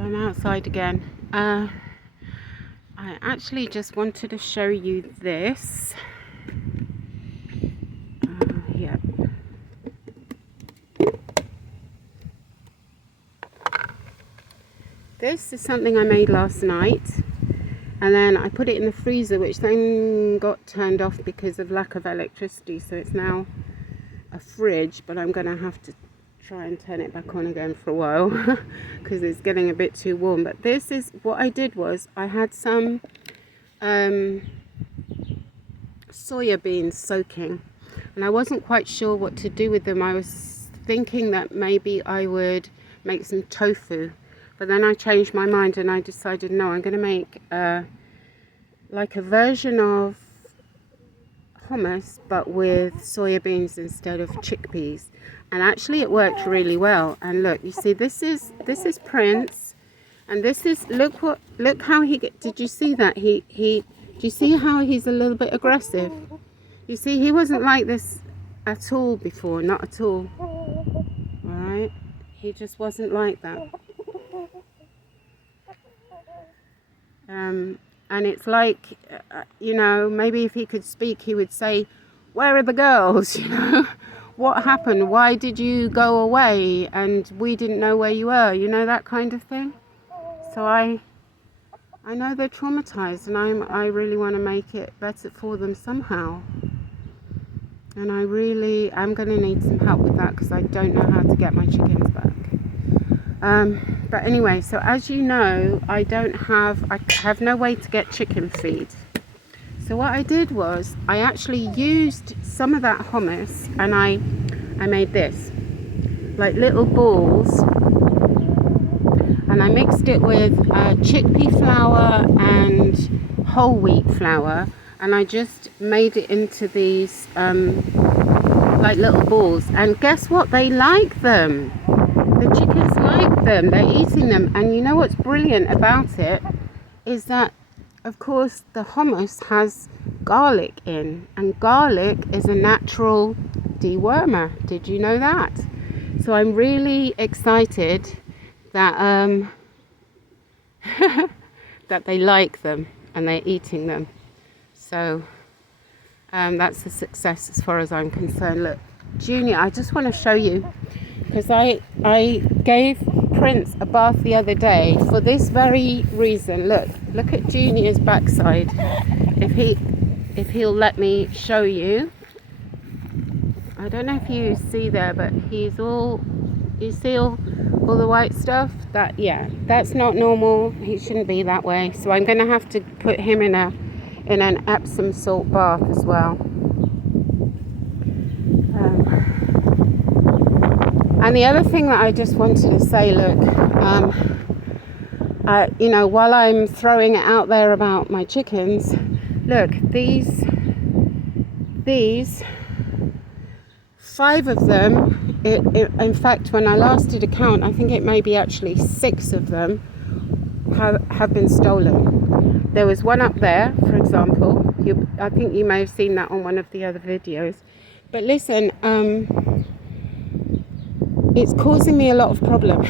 So I'm outside again. I actually just wanted to show you this. Yeah. This is something I made last night, and then I put it in the freezer, which then got turned off because of lack of electricity. So it's now a fridge, but I'm going to have to try and turn it back on again for a while because it's getting a bit too warm. But this is what I did was I had some soya beans soaking, and I wasn't quite sure what to do with them. I was thinking that maybe I would make some tofu, but then I changed my mind and I decided no, I'm going to make like a version of hummus but with soya beans instead of chickpeas, and actually it worked really well. And look, you see, this is Prince, and this is look how did you see that do you see how he's a little bit aggressive? You see, he wasn't like this at all before, not at all. All right, he just wasn't like that. And it's like, you know, maybe if he could speak, he would say, "Where are the girls?" You know, what happened? Why did you go away? And we didn't know where you were. You know, that kind of thing. So I know they're traumatized, and I really want to make it better for them somehow. And I really am going to need some help with that because I don't know how to get my chickens back. But anyway, so as you know, I have no way to get chicken feed. So what I did was I actually used some of that hummus, and I made this, like little balls, and I mixed it with chickpea flour and whole wheat flour, and I just made it into these like little balls. And guess what? They like them. The chickens like them. They're eating them. And you know what's brilliant about it is that, of course, the hummus has garlic in, and garlic is a natural dewormer. Did you know that? So I'm really excited that that they like them and they're eating them. So that's a success as far as I'm concerned. Look, Junior, I just want to show you, because I gave Prince a bath the other day for this very reason. Look at Junior's backside. If he'll let me show you. I don't know if you see there, but you see all the white stuff? That's not normal. He shouldn't be that way. So I'm going to have to put him in an Epsom salt bath as well. And the other thing that I just wanted to say, look, you know, while I'm throwing it out there about my chickens, look, these 5 of them, in fact, when I last did a count, I think it may be actually 6 of them have been stolen. There was one up there, for example. I think you may have seen that on one of the other videos. But listen, it's causing me a lot of problems.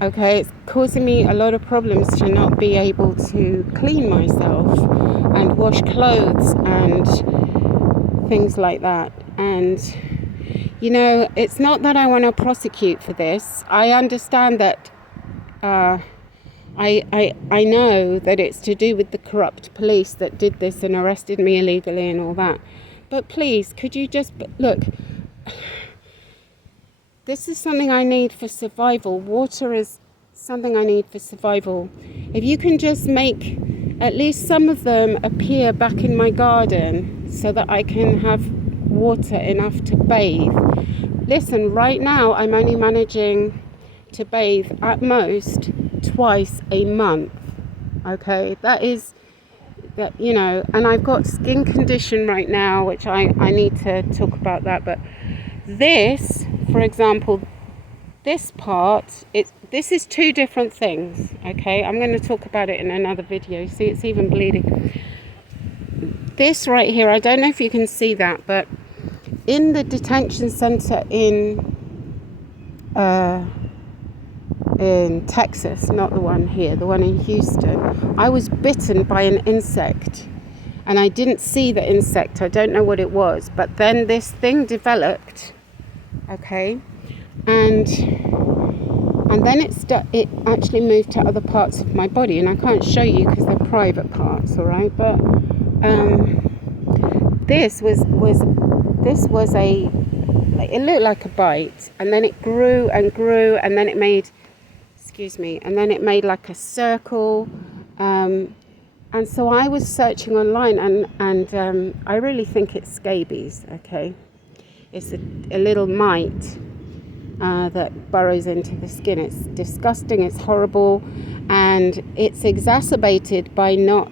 Okay, it's causing me a lot of problems to not be able to clean myself and wash clothes and things like that. And you know, it's not that I want to prosecute for this. I understand that I know that it's to do with the corrupt police that did this and arrested me illegally and all that. But please, could you just look? This is something I need for survival. Water is something I need for survival. If you can just make at least some of them appear back in my garden so that I can have water enough to bathe. Listen, right now I'm only managing to bathe at most twice a month. Okay, that, you know, and I've got skin condition right now, which I need to talk about that. But this, for example, this part, this is 2 different things. Okay, I'm going to talk about it in another video. See, it's even bleeding. This right here, I don't know if you can see that, but in the detention centre in in Texas, not the one here, the one in Houston. I was bitten by an insect, and I didn't see the insect. I don't know what it was, but then this thing developed, okay, and then it actually moved to other parts of my body, and I can't show you because they're private parts, all right, but this was it looked like a bite, and then it grew and grew, and then it made like a circle, and so I was searching online, and I really think it's scabies, okay? It's a little mite that burrows into the skin. It's disgusting, it's horrible, and it's exacerbated by not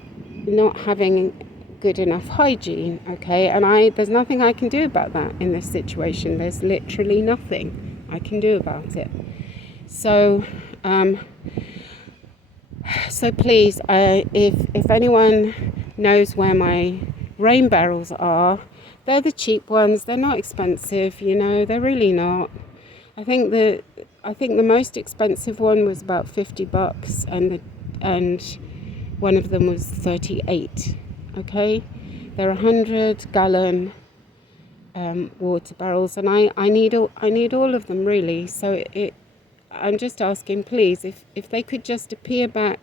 having good enough hygiene, okay? And there's nothing I can do about that in this situation. There's literally nothing I can do about it. So please, if anyone knows where my rain barrels are, they're the cheap ones. They're not expensive, they're really not. I think the most expensive one was about $50, and one of them was 38. Okay, they're 100-gallon water barrels, and I need all of them really. So I'm just asking, please, if they could just appear back